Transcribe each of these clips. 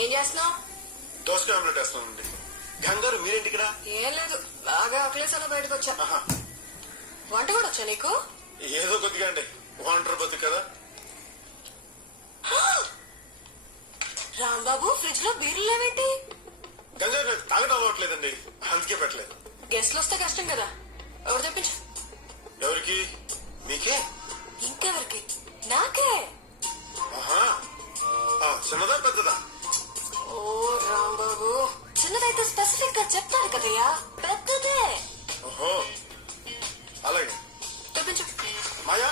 ఏం చేస్తున్నావు? దోసకాయ ఆమ్లెట్ వేస్తానండి. గంగారు మీరేంటి ఇక్కడ? ఏం లేదు, బాగా అఖిలేసాలో బయటకు వచ్చా. ఆహా, వంట కూడా వచ్చా నీకు? ఏదో కొద్దిగా అండి, వాంటర్ బతుకు కదా. రాంబాబు, ఫ్రిడ్జ్ లో బీర్లు లేవేంటి? గంగారు నాకు తాగడం అలవాట్లేదండి, అందుకే పెట్టలేదు. గెస్ట్లు వస్తే కష్టం కదా, ఎవరు తెప్పించు. ఎవరికి? మీకే? ఇంకెవరికి? నాకే. ఆహా, చిన్నదా పెద్దదా? ఓ రాంబాబు, చిన్నదైతే స్పెసిఫిక్ గా చెప్తాను కదయ్యా, పెద్దదే. ఓహో, అలాగే. తెప్పించు. మాయా,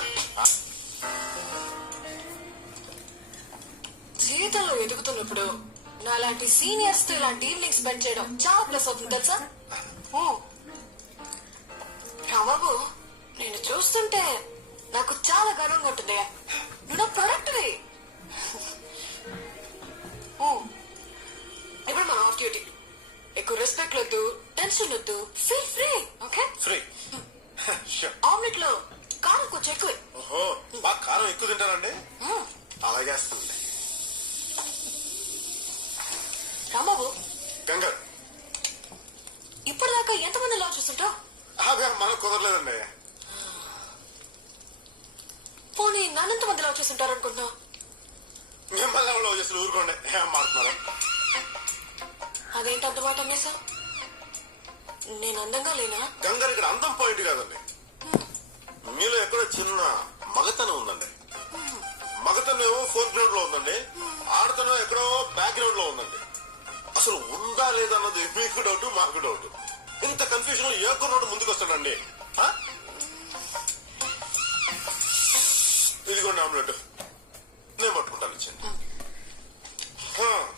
జీవితంలో ఎదుగుతున్నప్పుడు నాలాంటి సీనియర్స్ తో ఇలాంటి ఈవినింగ్ స్పెండ్ చేయడం చాలా ప్లస్ అవుతుంది తెలుసా. ఓ రాంబాబు, నేను చూస్తుంటే నాకు చాలా గర్వంగా ఉంటుంది. నువ్వు నా ప్రొడక్ట్. ఇప్పుడు మన ఆఫ్ డ్యూటీ. ఎక్కువ రెస్పెక్ట్ వద్దు, టెన్షన్ వద్దు, feel free. Okay, free. Sure. Omelette లో కారం కొంచెం ఎక్కువే. ఓహో, బాగా కారం ఎక్కువ తింటారండి? అలాగే వేస్తుంది. రాంబాబు, గంగారు, ఇప్పటిదాకా ఎంతమంది లవ్ చూస్తుంటావు? అదే మనకు కుదరలేదండి. పోనీ నన్నంత మంది లవ్ చూస్తుంటారు అనుకుంటున్నావు? మిమ్మల్ని ఎవరో చేసి ఊరుకోండి, ఏం మారుతున్నారు? అదేంటి అంత మాట అనేసా? నేను అందంగా లేనా? గంగారు, ఇక్కడ అందం పాయింట్ కాదండి, మీలో ఎక్కడో చిన్న మగతనం ఉందండి. మగతనం ఏమో ఫోర్ గ్రౌండ్ లో ఉందండి, ఆడతనం ఎక్కడో బ్యాక్ గ్రౌండ్ లో ఉందండి. అసలు ఉందా లేదన్నది మీకు డౌట్, మాకు డౌట్. ఇంత కన్ఫ్యూజన్ లో ఏ కొన్నాడు ముందుకు వస్తాడండి? ఇదిగోండి ఆమ్లెట్, నేను పట్టుకుంటాను, ఇచ్చింది.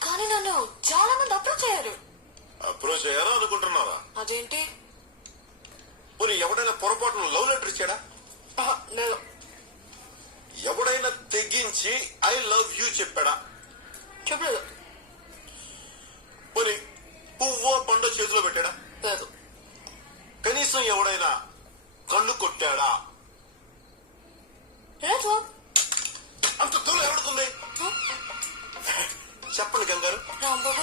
కానీ నన్ను చాలా మంది అప్రోచ్ అయ్యారు. అప్రోచ్ అయ్యారా అనుకుంటున్నారా? అదేంటి? పోనీ ఎవడైనా పొరపాటున లవ్ లెటర్ ఇచ్చాడా? లేదు. ఎవడైనా తెగించి ఐ లవ్ యూ చెప్పాడా? చెప్పలేదు. పోనీ పువ్వో పండో చేతిలో పెట్టాడా? లేదు. కనీసం ఎవడైనా కళ్ళు కొట్టాడా? లేదు. అంత దూరం ఎవడుతుంది? చెప్పండి గంగారు. రాంబాబు,